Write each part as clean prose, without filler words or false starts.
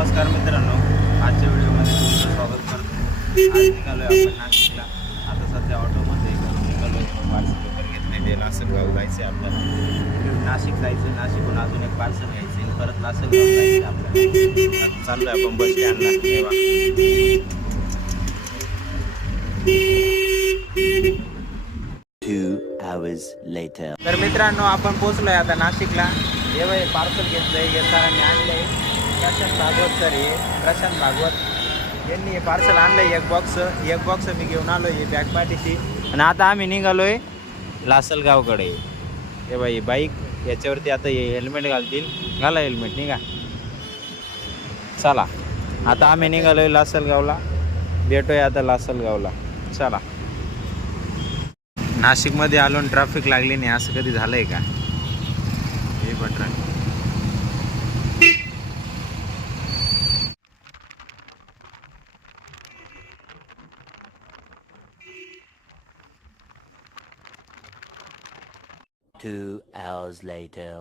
नमस्कार मित्रांनो, आजच्या व्हिडिओमध्ये तुमचं स्वागत करतो. आज निघालो आहे आपण नाशिकला. आता सध्या ऑटोमध्ये निघालो आहे. पार्सल वगैरे घेतलं ते लासलगाव जायचं आहे आपल्याला. नाशिक जायचं, नाशिकहून अजून एक पार्सल घ्यायचं आणि परत लासलगाव जायचं आपल्याला. आता चाललो आहे आपण बस स्टँडला. तेव्हा 2 hours later. तर मित्रांनो, आपण पोहोचलोय आता नाशिकला. जेव्हा हे पार्सल घेतलंय, हे सरांनी आणलंय. प्रशांत भागवत सर, हे प्रशांत भागवत यांनी हे पार्सल आणलंय. एक बॉक्स मी घेऊन आलोय हे बॅग पाठीशी. आणि आता आम्ही निघालोय लासलगावकडे. हे बाई बाईक याच्यावरती आता हे हेल्मेट घालतील. घाला हेल्मेट, निघा. चला आता आम्ही निघालोय लासलगावला. भेटूया आता लासलगावला. चला. नाशिकमध्ये आलो आणि ट्रॅफिक लागली नाही असं कधी झालंय का? हे पण 2 hours later.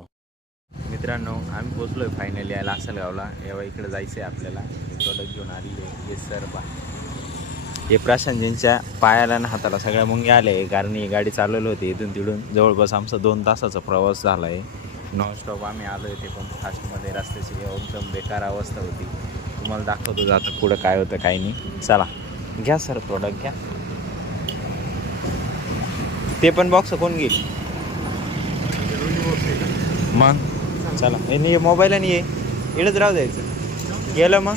मित्रांनो, आम्ही पोचलोय फायनली या लासलगावला. यावेळी इकडे जायचं आहे आपल्याला. प्रोडक्ट घेऊन आलेले हे सर पा हे प्रशांतजींच्या पायाला आणि हाताला सगळ्या मुंग्या आल्या आहे. कारण ही गाडी चालवली होती इथून तिथून. जवळपास आमचा 2 तासाचा प्रवास झाला आहे. नॉनस्टॉप आम्ही आलो आहे. ते पण फास्टमध्ये. रस्त्याची एकदम बेकार अवस्था होती. तुम्हाला दाखवतो जातं पुढं काय होतं काय नाही. चला घ्या सर, प्रोडक्ट घ्या. ते पण बॉक्स कोण घेईल मग? चला हे मोबाईल आणि ये इकडंच राहू द्यायचं. गेलं मग,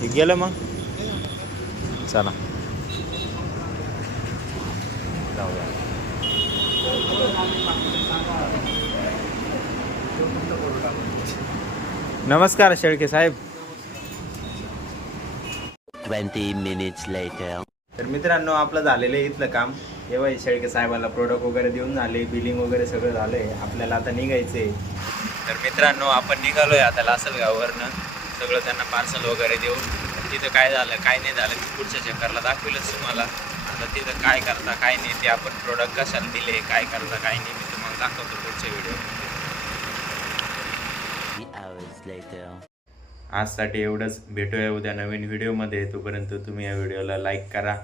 हे गेलं मग. चला जाऊया. नमस्कार शेळके साहेब. 20 minutes later. तर मित्रांनो, आपलं झालेलं आहे इथलं काम. तेव्हा शेळके साहेबाला प्रोडक्ट वगैरे देऊन झाले, बिलिंग वगैरे सगळं झालं आहे. आपल्याला आता निघायचं आहे. तर मित्रांनो, आपण निघालो आहे आता लासलगाववरनं. सगळं त्यांना पार्सल वगैरे देऊन. तिथं काय झालं काय नाही झालं मी पुढच्या चक्करला दाखवेलच तुम्हाला. आता तिथं काय करता काय नाही, ते आपण प्रोडक्ट कशाला दिले, काय करता काय नाही, मी तुम्हाला दाखवतो पुढच्या व्हिडिओमध्ये. 3 hours later. आजसाठी एवढंच. भेटूया उद्या नवीन व्हिडिओमध्ये. तोपर्यंत तुम्ही या व्हिडिओला लाईक करा,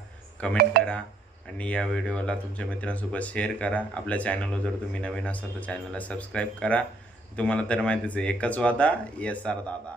कमेंट करा आणि या व्हिडिओला तुमच्या मित्रांसोबत शेअर करा. आपल्या चॅनलवर जर तुम्ही नवीन असाल तर चॅनलला सबस्क्राईब करा. तुम्हाला तर माहितीच आहे, एकच वादा, येस सर दादा.